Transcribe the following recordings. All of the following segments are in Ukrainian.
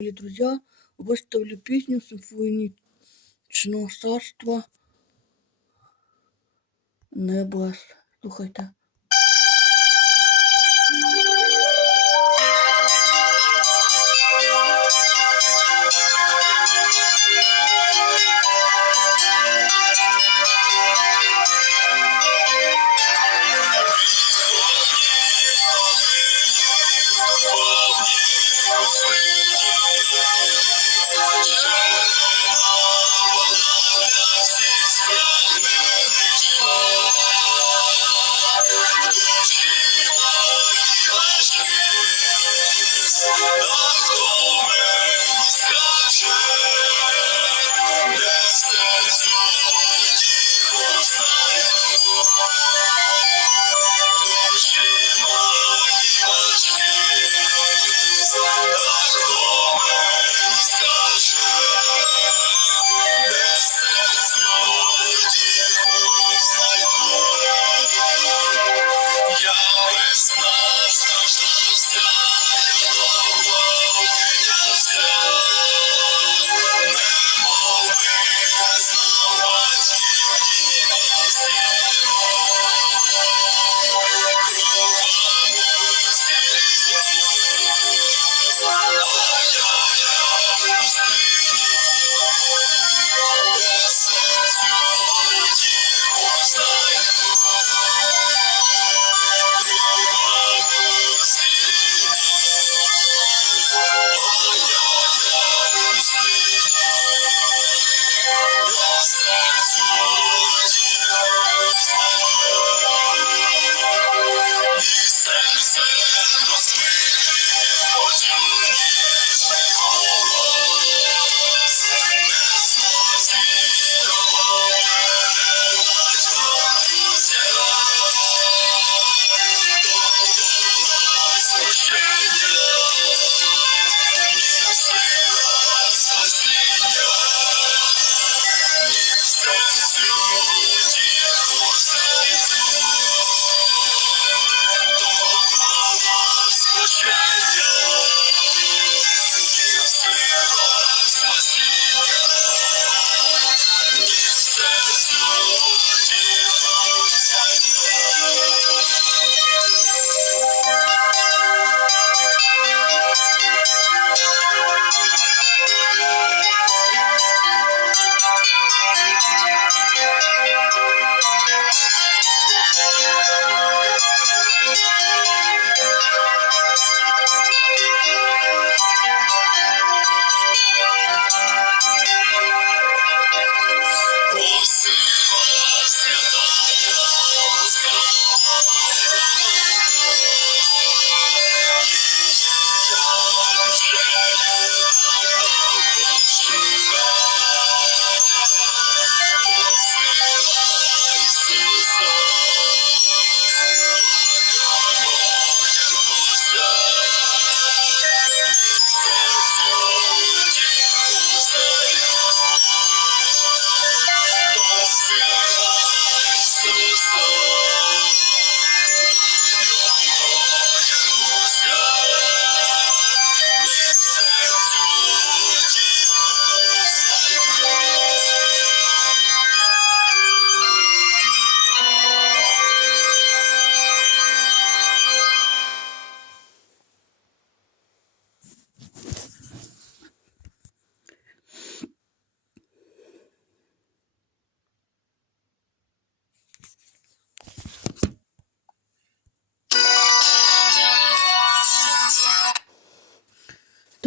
Друзья, выставлю песню симфонічного царства Небес. Слухайте. Я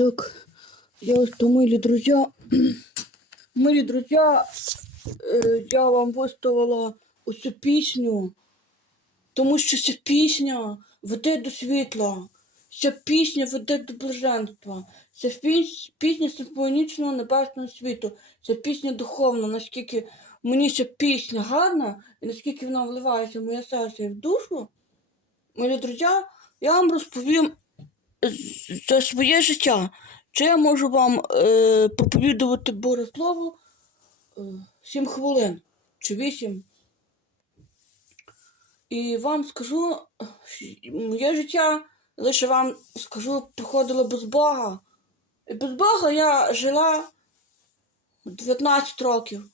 Так, я ось то, милі друзі, милі друзі, е, я вам виставила оцю пісню, тому що ця пісня веде до світла, ця пісня веде до блаженства, ця піс- пісня симфонічного небесного світу, ця пісня духовна, наскільки мені ця пісня гарна, і наскільки вона вливається в моє серце і в душу. Милі друзі, я вам розповім за своє життя. Чи я можу вам е, проповідувати Боже Слово е, 7 хвилин чи 8. І вам скажу, моє життя лише вам скажу, проходило без Бога. І без Бога я жила 19 років.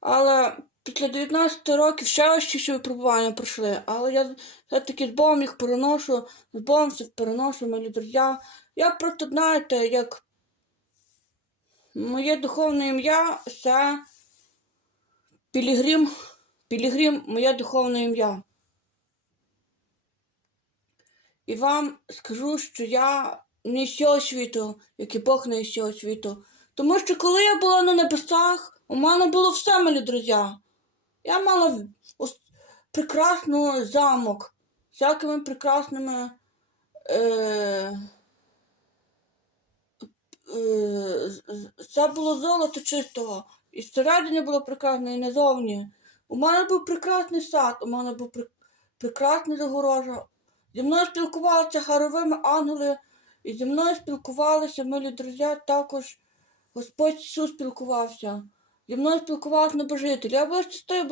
Але після 19 років ще важчіші випробування пройшли. Але я все-таки з Богом їх переношу, з Богом все переношу, мої друзі. Я просто, знаєте, як моє духовне ім'я це Пілігрим. Пілігрим моє духовне ім'я. І вам скажу, що я не з цього світу, як і Бог не з цього світу. Тому що коли я була на небесах, у мене було все, мої друзі. Я мала прекрасний замок, з всякими прекрасними. Е, е, це було золото чистого. І всередині було прекрасно, і назовні. У мене був прекрасний сад, у мене був пр- прекрасний загорожа. Зі мною спілкувалися харовими ангели, і зі мною спілкувалися милі друзі, також Господь Ісус спілкувався. Зі мною спілкувався небожитель. Я була чистою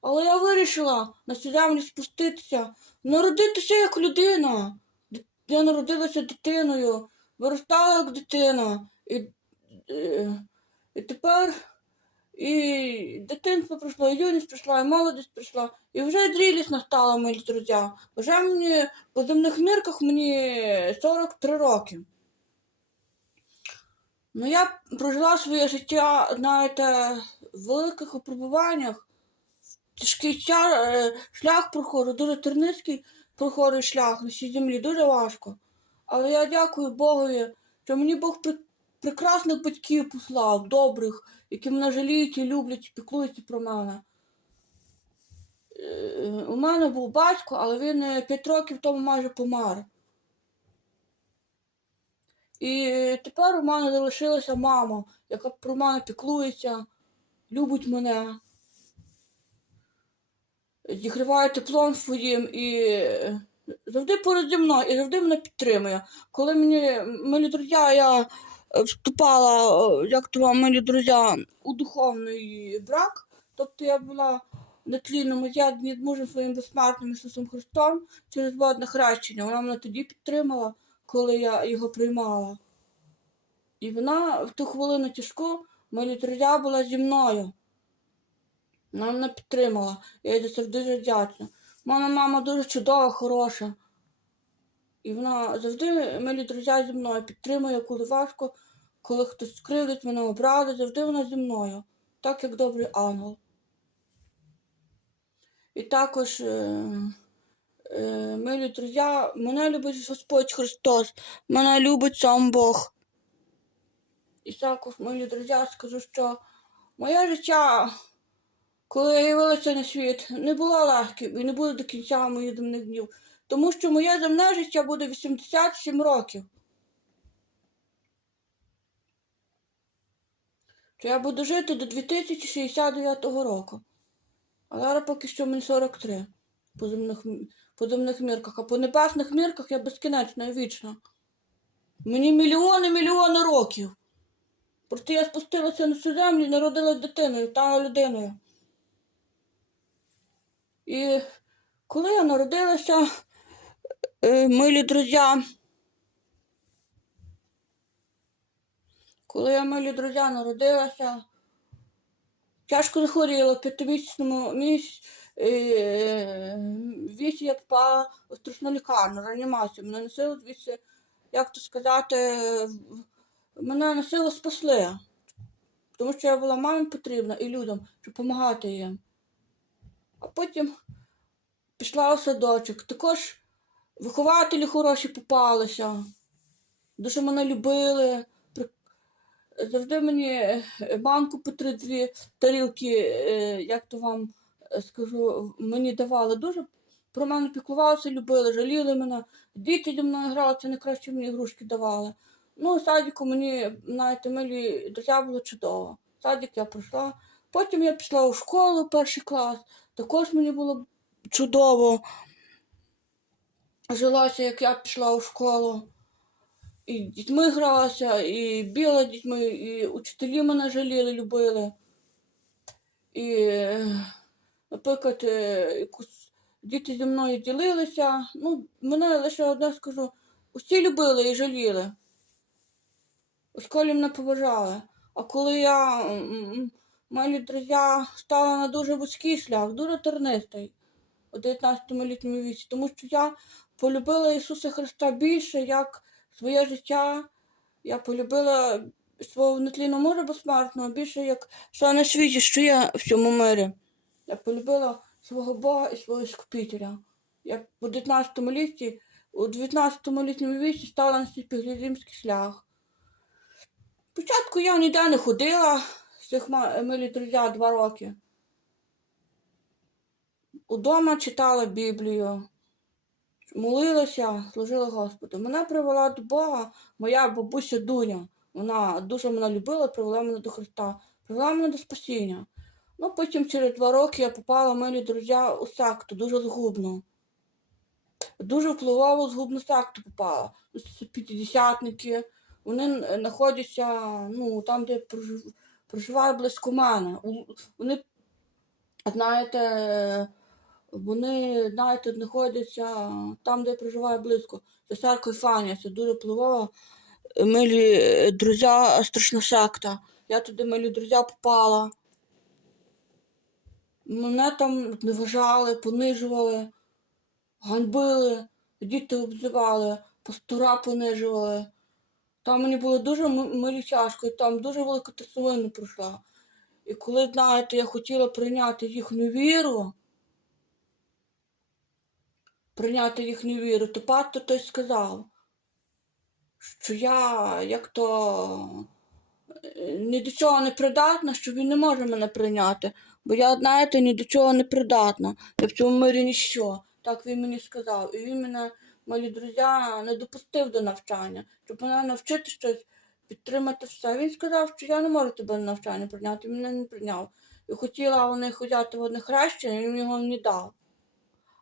але я вирішила на землю спуститися, народитися як людина. Я народилася дитиною, виростала як дитина. І, е, і тепер і дитинство пройшло, і юність прийшла, і молодість прийшла, і вже зрілість настала, мої друзі. Вже мені по земних мірках мені 43 роки. Ну, я прожила своє життя, знаєте, в великих випробуваннях. Тяжкий е, шлях проходжу, дуже терницький проходить шлях на цій землі, дуже важко. Але я дякую Богові, що мені Бог прекрасних батьків послав, добрих, які мене жаліють і люблять, і піклуються про мене. Е, У мене був батько, але він 5 років тому майже помер. І тепер у мене залишилася мама, яка про мене піклується, любить мене, зігріває теплом своїм і завжди поряд зі мною і завжди мене підтримує. Коли мені, милі друзі, я вступала, як то вам, милі друзі, у духовний брак, тобто я була на тлінному з'єднанні з мужем своїм безсмертним Ісусом Христом через водне хрещення. Вона мене тоді підтримала, коли я його приймала. І вона в ту хвилину тяжку, друзі, була зі мною. Вона мене підтримала. Я їй за це дуже вдячна. Мене мама дуже чудова, хороша. І вона завжди, милі друзі, зі мною підтримує, коли важко, коли хтось скривдить мене образи, завжди вона зі мною, так як добрий ангел. І також, е, милі друзі, мене любить Господь Христос, мене любить сам Бог. І також, милі друзі, скажу, що моє життя, коли я явилася на світ, не було легким і не буде до кінця моїх земних днів. Тому що моє земне життя буде 87 років. То я буду жити до 2069 року. А зараз поки що мені 43 по земних, по земних мірках, а по небесних мірках я безкінечно і вічна. Мені мільйони мільйони років. Просто я спустилася на цю землю і народилась дитиною, та людиною. І коли я народилася, е, милі друзі, коли я, милі друзі, народилася, тяжко захворіла в п'ятимісячному місяці, вісі я впала в страшну лікарню, реанімацію. Мене носили звідси, як то сказати, мене на силу спасли. Тому що я була мамі потрібна і людям, щоб допомагати їм. А потім пішла у садочок. Також вихователі хороші попалися. Дуже мене любили. Завжди мені е, банку по три-дві тарілки, е, як то вам е, скажу, мені давали. Дуже про мене піклувалися, любили, жаліли мене. Діти зі мною грали, це найкраще мені ігрушки давали. Ну, садіку мені, знаєте, милі друзі було чудово. Садик я пройшла. Потім я пішла у школу, перший клас. Також мені було чудово. Жилася, як я пішла у школу. І дітьми гралася, і біла дітьми, і учителі мене жаліли, любили. І, е, наприклад, е, діти зі мною ділилися. Ну, мене лише одне скажу, усі любили і жаліли. у школі мене поважали. А коли я, м, м, мої друзі, стала на дуже вузький шлях, дуже тернистий у 19-літньому віці, тому що я полюбила Ісуса Христа більше, як своє життя. Я полюбила свого нетлінного мужа безсмертного більше, як все на світі, що є в цьому мирі. Я полюбила свого Бога і свого Скупителя. Я у 19 літі, у 19 літньому віці стала на свій пілігримський шлях. Спочатку я ніде не ходила з цих милі друзі два роки. Удома читала Біблію, молилася, служила Господу. Мене привела до Бога моя бабуся Дуня. Вона дуже мене любила, привела мене до Христа, привела мене до спасіння. Ну, потім через два роки я попала, в милі друзі, у секту, дуже згубну. Дуже впливову згубну секту попала. П'ятдесятники. Вони знаходяться ну, там, де прожив- проживає близько мене. Вони, знаєте, вони, знаєте, знаходяться там, де проживає близько. Це церква Фанія, це дуже впливова. Милі е, друзі, страшна секта. Я туди, милі друзі, попала. Мене там зневажали, понижували, ганьбили, діти обзивали, пастора понижували. Там мені було дуже милі тяжко, і там дуже велика трясовина пройшла. І коли, знаєте, я хотіла прийняти їхню віру, прийняти їхню віру, то пастор той сказав, що я як то ні до чого не придатна, що він не може мене прийняти. Бо я, знаєте, ні до чого не придатна. Я в цьому мирі ніщо. Так він мені сказав. І він мене, мої друзі, не допустив до навчання, щоб мене навчити щось, підтримати все. Він сказав, що я не можу тебе на навчання прийняти, мене не прийняв. І хотіла вони ходяти в одне хрещення, він його не дав.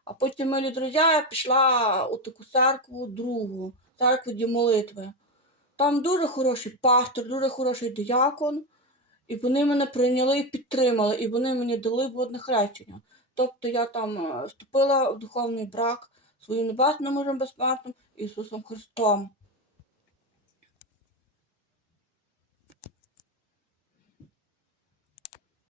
А потім, милі друзі, я пішла у таку церкву другу, церкву ді молитви. Там дуже хороший пастор, дуже хороший диякон, і вони мене прийняли і підтримали, і вони мені дали водне хрещення. Тобто я там е, вступила в духовний брак своїм небесним мужем безсмертним Ісусом Христом.